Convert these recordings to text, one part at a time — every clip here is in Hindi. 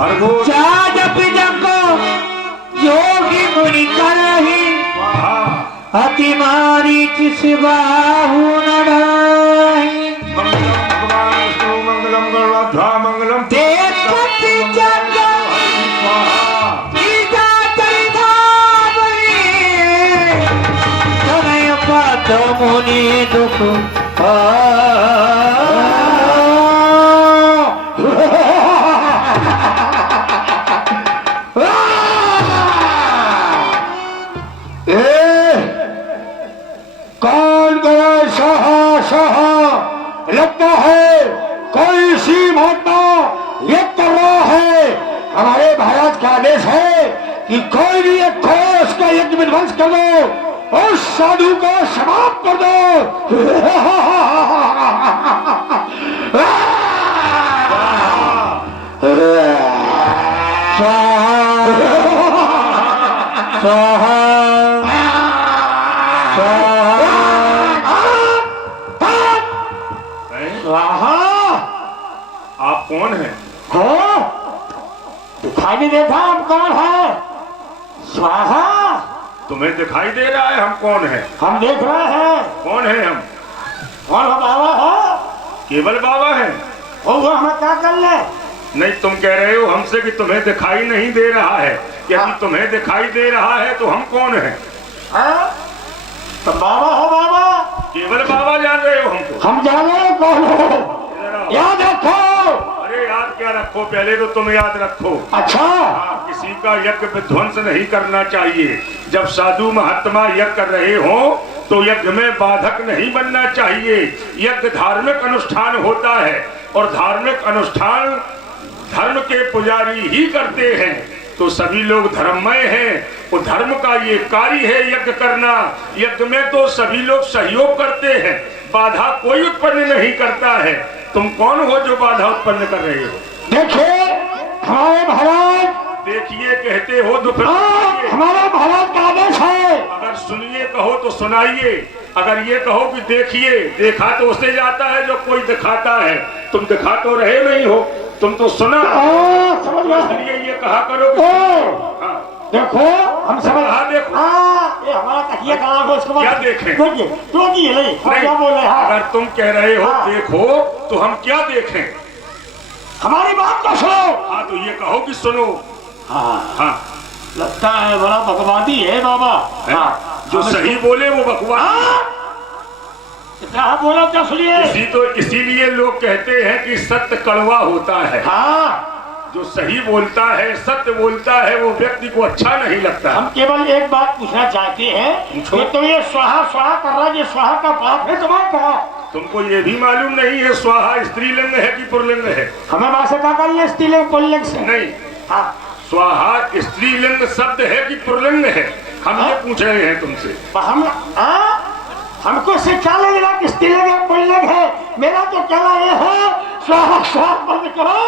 भर्गो जप जको योगी मुनि करहि अति मारी किस बाहु न ढाहि। मंगलम भगवान विष्णु मंगलम गरुड़ध्वजा मंगलम देखति जग ईजा चरितावली तनय पद मुनि दुख कौन गया सहा सहा, लगता है कोई सी महात्मा ये कर रहा है। हमारे महाराज का आदेश है कि कोई भी एक खो उसका यज्ञ विध्वंस कर दो, उस साधु को समाप्त कर दो। आप कौन हैं? दिखाई नहीं देता हम कौन है? स्वाहा। तुम्हें दिखाई दे रहा है हम कौन हैं? हम देख रहे हैं। कौन है हम? कौन हो बाबा है? केवल बाबा हैं। वो हमें क्या कर ले? नहीं, तुम कह रहे हो हमसे कि तुम्हें दिखाई नहीं दे रहा है। यदि तुम्हें दिखाई दे रहा है तो हम कौन हैं? तो बाबा हो बाबा। केवल बाबा जान रहे हो हमको? हम जाने कौन हो, याद रखो। अरे याद क्या रखो, पहले तो तुम याद रखो। अच्छा। किसी का यज्ञ विध्वंस नहीं करना चाहिए। जब साधु महात्मा यज्ञ कर रहे हो तो यज्ञ में बाधक नहीं बनना चाहिए। यज्ञ धार्मिक अनुष्ठान होता है और धार्मिक अनुष्ठान धर्म के पुजारी ही करते हैं। तो सभी लोग धर्ममय हैं, वो धर्म का ये कार्य है यज्ञ करना। यज्ञ में तो सभी लोग सहयोग करते हैं, बाधा कोई उत्पन्न नहीं करता है। तुम कौन हो जो बाधा उत्पन्न कर रहे हो? देखिए हमारे महाराज। देखिए कहते हो तो फिर हमारा महाराज का आदेश है। अगर सुनिए कहो तो सुनाइए, अगर ये कहो कि देखिए, देखा तो उसे जाता है जो कोई दिखाता है। तुम दिखा तो रहे नहीं हो, तुम तो सुना। इसलिए ये कहा करो कि देखो हम समझ। देखो ये हमारा तकिया कहाँ है उसको क्या देखें? क्या बोल रहे हैं? अगर तुम कह रहे हो देखो तो हम क्या देखें? हमारी बात तो सुनो। हाँ तो ये कहो कि सुनो। हाँ लगता है बड़ा बकवादी है बाबा। जो सही बोले वो बकवास। क्या बोला क्या सुनिए। इसीलिए लोग कहते हैं कि सत्य कड़वा होता है। जो सही बोलता है, सत्य बोलता है, वो व्यक्ति को अच्छा नहीं लगता। हम केवल एक बात पूछना चाहते हैं कि तुम ये स्वाहा स्वाहा कर रहा है, ये स्वाहा का पाप है तुम्हारा? तुमको ये भी मालूम नहीं है स्वाहा स्त्रीलिंग है कि पुल्लिंग है? हमें वहां से क्या कर लिया स्त्रीलिंग पुल्लिंग से? नहीं, स्वाहा स्त्रीलिंग शब्द है कि पुल्लिंग है, हम ये पूछ रहे हैं तुमसे। हमको से क्या लगेगा कि स्त्रीलिंग है पुल्लिंग है? मेरा तो कहना ये है स्वाहा स्वाहा बंद करो,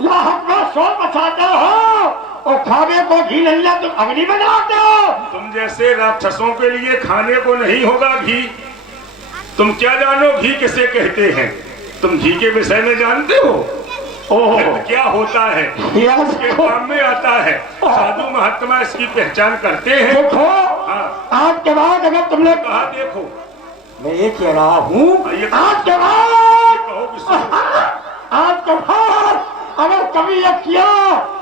लाहक में शोर मचाते हो और खाने को घी नहीं ला तुम अग्नि बनाते हो। तुम जैसे राक्षसों के लिए खाने को नहीं होगा घी। तुम क्या जानो घी किसे कहते हैं? तुम घी के विषय में जानते हो? क्या होता है इसके काम में आता है। साधु महात्मा इसकी पहचान करते हैं। देखो आज के बाद अगर तुमने कहा देखो, मैं ये कह रहा हूँ आज के बाद अगर कभी ये किया,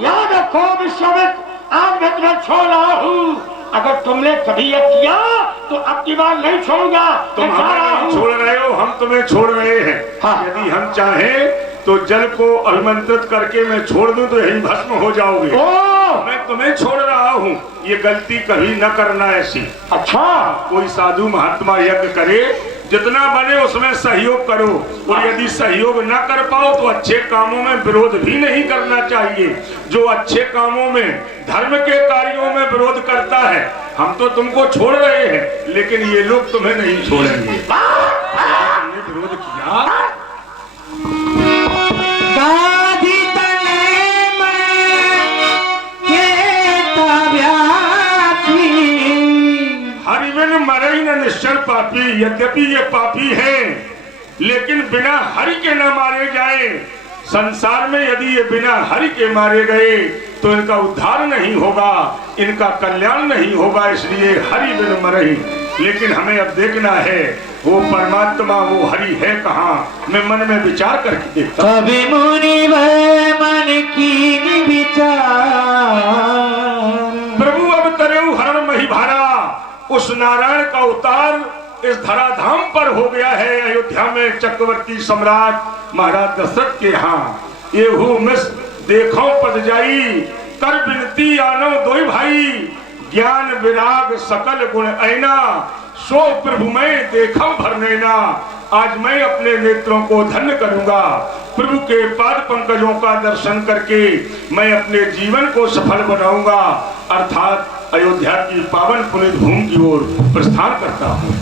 याद रखो विश्वमित्र, आज मैं तुम्हें छोड़ रहा हूँ। अगर तुमने कभी ये किया तो अब की बार नहीं छोड़ूंगा। तुम हमें नहीं छोड़ रहे हो, हम तुम्हें छोड़ रहे हैं। यदि हम चाहें तो जल को अभिमंत्रित करके मैं छोड़ दूं तो यही भस्म हो जाओगे। मैं तुम्हें छोड़ रहा हूँ, ये गलती कभी न करना ऐसी। अच्छा, कोई साधु महात्मा यज्ञ करे, जितना बने उसमें सहयोग करो, और यदि सहयोग न कर पाओ तो अच्छे कामों में विरोध भी नहीं करना चाहिए। जो अच्छे कामों में, धर्म के कार्यों में विरोध करता है, हम तो तुमको छोड़ रहे हैं, लेकिन ये लोग तुम्हें नहीं छोड़ेंगे। तुमने विरोध किया हरिविन मरई न निश्चल पापी। यद्यपि ये पापी हैं, लेकिन बिना हरि के न मारे जाएं, संसार में यदि ये बिना हरि के मारे गए तो इनका उद्धार नहीं होगा, इनका कल्याण नहीं होगा, इसलिए हरि बिन मरहि। लेकिन हमें अब देखना है वो परमात्मा, वो हरि है कहाँ। मैं मन में विचार करके देखता हूं। कभी मुनि मन की विचार, प्रभु अब तरेऊ हरण मही भारा। उस नारायण का अवतार इस धराधाम पर हो गया है, अयोध्या में चक्रवर्ती सम्राट महाराज दशरथ के यहाँ। ये हु मिस देखो पद जाई, कर बिनती आनो दोई भाई। ज्ञान विराग सकल गुण ऐना, सो प्रभु मैं देखम भर नैना। आज मैं अपने नेत्रों को धन्य करूंगा, प्रभु के पाद पंकजों का दर्शन करके मैं अपने जीवन को सफल बनाऊंगा, अर्थात अयोध्या की पावन पुनीत भूमि की ओर प्रस्थान करता हूँ।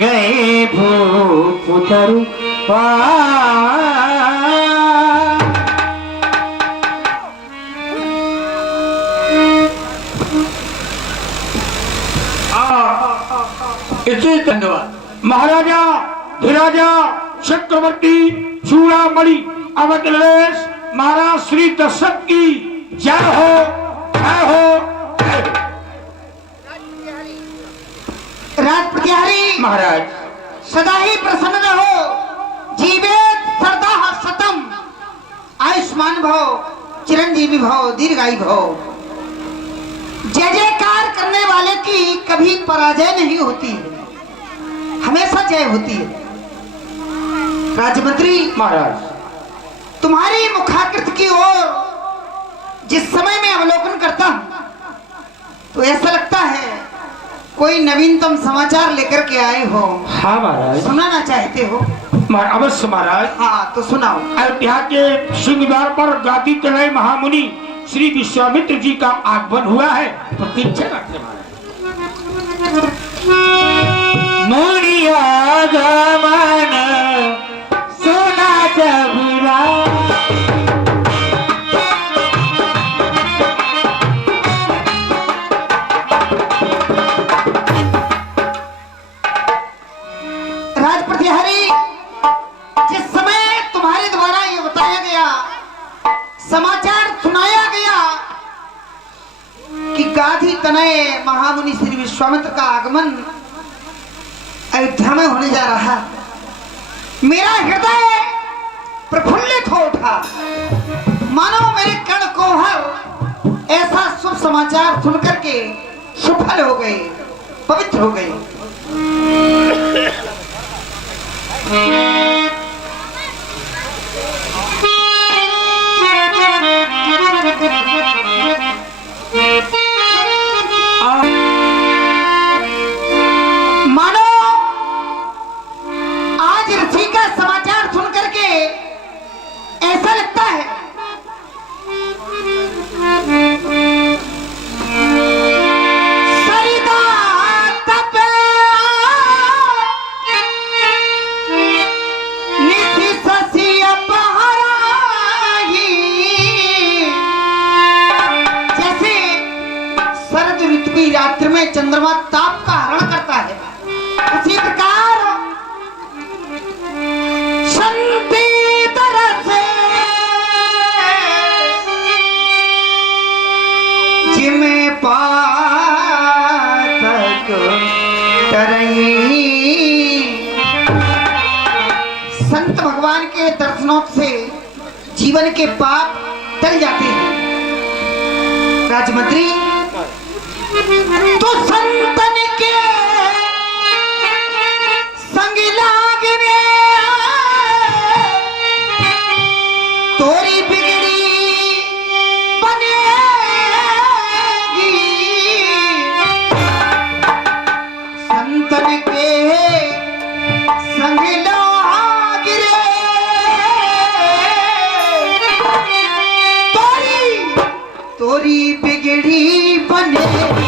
गए भूपुतरु इसी धन्यवाद। महाराजा धीराजा चक्रवर्ती चूड़ामणि अवधलेश महाराज श्री दशरथ की जय हो, जय हो, जय हो। राज प्रतिहारी महाराज सदा ही प्रसन्न रहो, जीवेत सरदा सतम, आयुष्मान भव, चिरंजीवी भव, दीर्घायु भव। जय जयकार करने वाले की कभी पराजय नहीं होती है, हमेशा जय होती है। राजमंत्री महाराज तुम्हारी मुखाकृति की ओर जिस समय में अवलोकन करता हूं तो ऐसा लगता है कोई नवीनतम समाचार लेकर के आए हो। हाँ महाराज। सुनाना चाहते हो? अवश्य महाराज। हाँ तो सुनाओ। अयोध्या के सिंहद्वार पर गादी तनय महामुनि श्री विश्वामित्र जी का आगमन हुआ है, प्रतीक्षा रखते महाराज। मुनि आगमन सुना जबुरा, समाचार सुनाया गया कि गाधी तनय महामुनि श्री विश्वामित्र का आगमन अयोध्या में होने जा रहा, मेरा हृदय प्रफुल्लित हो उठा, मानो मेरे कण कोहर ऐसा शुभ समाचार सुनकर के सफल हो गए, पवित्र हो गए। मानो आज ऋषि का समाचार सुन करके ऐसा लगता है सरिता तपे निधि ससी अपहराई, जैसे शरद ऋतु की रात्रि में चंद्रमा ताप का हरण करता है, उसी प्रकार शांति तरह से जिमे पातक तरई। संत भगवान के दर्शनों से जीवन के पाप टल जाते हैं। राजमंत्री तो संतन के संग लागने तोरी बिगड़ी बनेगी, संतन के संग लागने तोरी बिगड़ी बनेगी।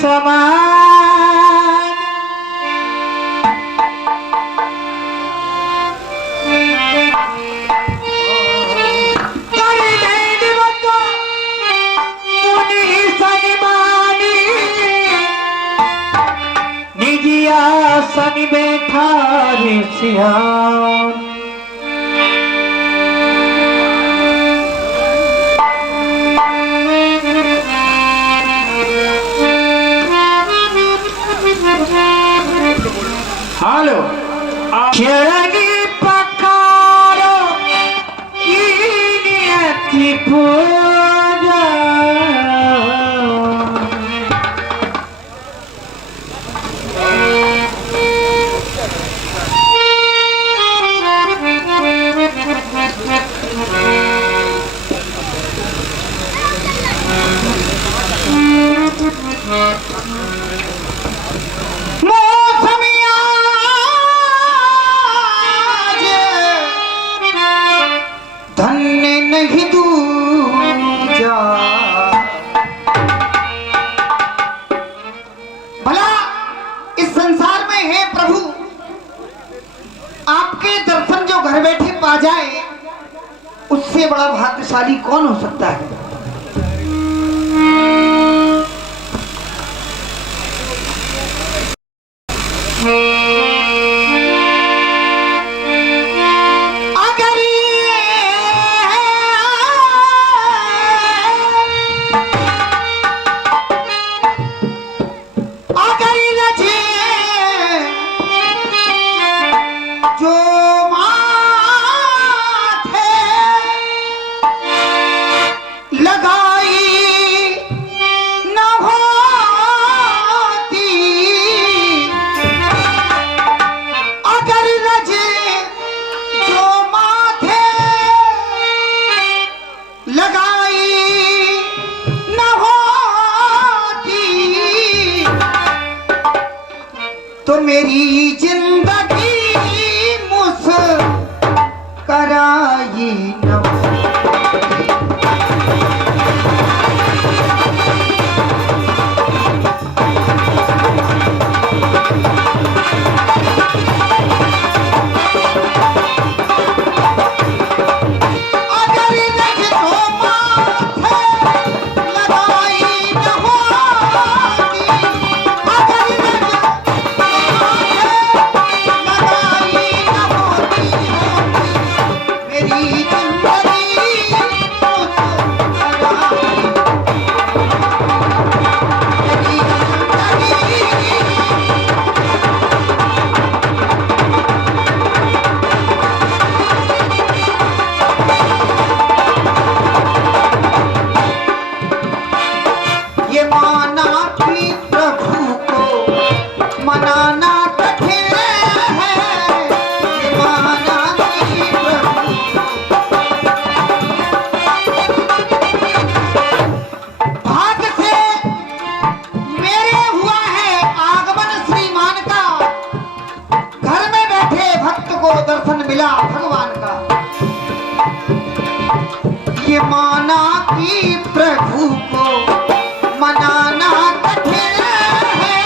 समान कर दैव को मुनि सन्मानी निजी आसन बैठा रे सियान हेलो चरणी पकारो की नियति पूजा धन्य नहीं दूजा भला इस संसार में है प्रभु आपके दर्शन जो घर बैठे पा जाए उससे बड़ा भाग्यशाली कौन हो सकता है। जो माथे लगाई न होती अगर रजे जो माथे लगाई न होती तो मेरी जिंदगी कराई न अगर रज तो माथे लगाई न होती अगर रज लगाई न होती मेरी जिंदगी ये माना कि प्रभु को मनाना कठिन है ये माना कि प्रभु भाग से मेरे हुआ है आगमन श्रीमान का घर में बैठे भक्त को दर्शन मिला भगवान का ये माना कि प्रभु को मनाना कठिन है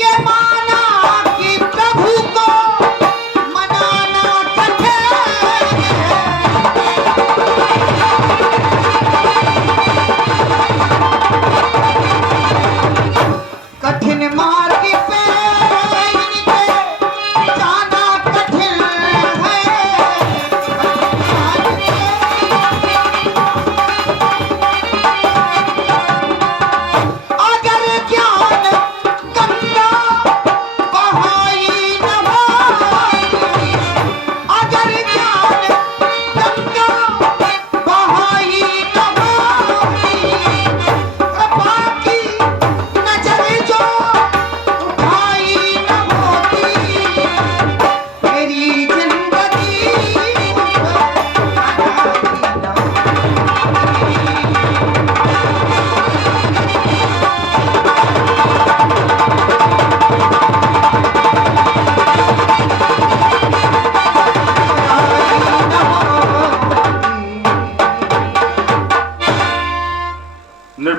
ये माना कि प्रभु को मनाना कठिन कठिन मार्ग पे इनके जाना कठिन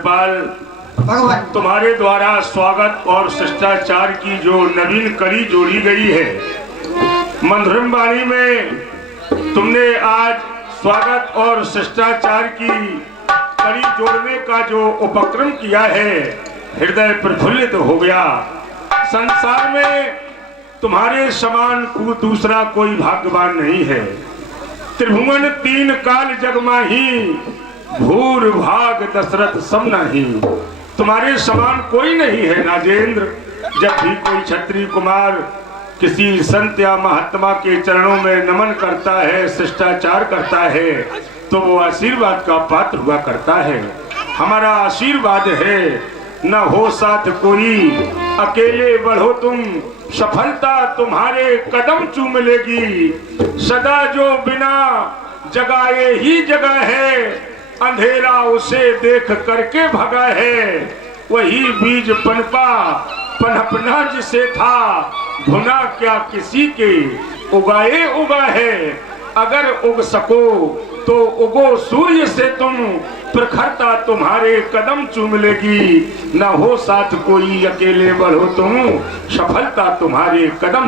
गोपाल, भगवान तुम्हारे द्वारा स्वागत और शिष्टाचार की जो नवीन कड़ी जोड़ी गई है, मंधुरम वाणी में तुमने आज स्वागत और शिष्टाचार की कड़ी जोड़ने का जो उपक्रम किया है, हृदय प्रफुल्लित हो गया। संसार में तुम्हारे समान दूसरा कोई भाग्यवान नहीं है। त्रिभुवन तीन काल जग माही, भूर भाग दशरथ सम नाही। तुम्हारे समान कोई नहीं है राजेंद्र। जब भी कोई क्षत्रिय कुमार किसी संत या महात्मा के चरणों में नमन करता है, शिष्टाचार करता है, तो वो आशीर्वाद का पात्र हुआ करता है। हमारा आशीर्वाद है, न हो साथ कोई, अकेले बढ़ो तुम, सफलता तुम्हारे कदम चूम लेगी। सदा जो बिना जगाए ही जगह है, अंधेरा उसे देख करके भगा है। वही बीज पनपा पनपना जिसे था, भुना क्या किसी के उगाए उगा है। अगर उग सको तो उगो सूर्य से तुम, प्रखरता तुम्हारे कदम चूम लेगी। न हो साथ कोई, अकेले बढ़ो तुम, सफलता तुम्हारे कदम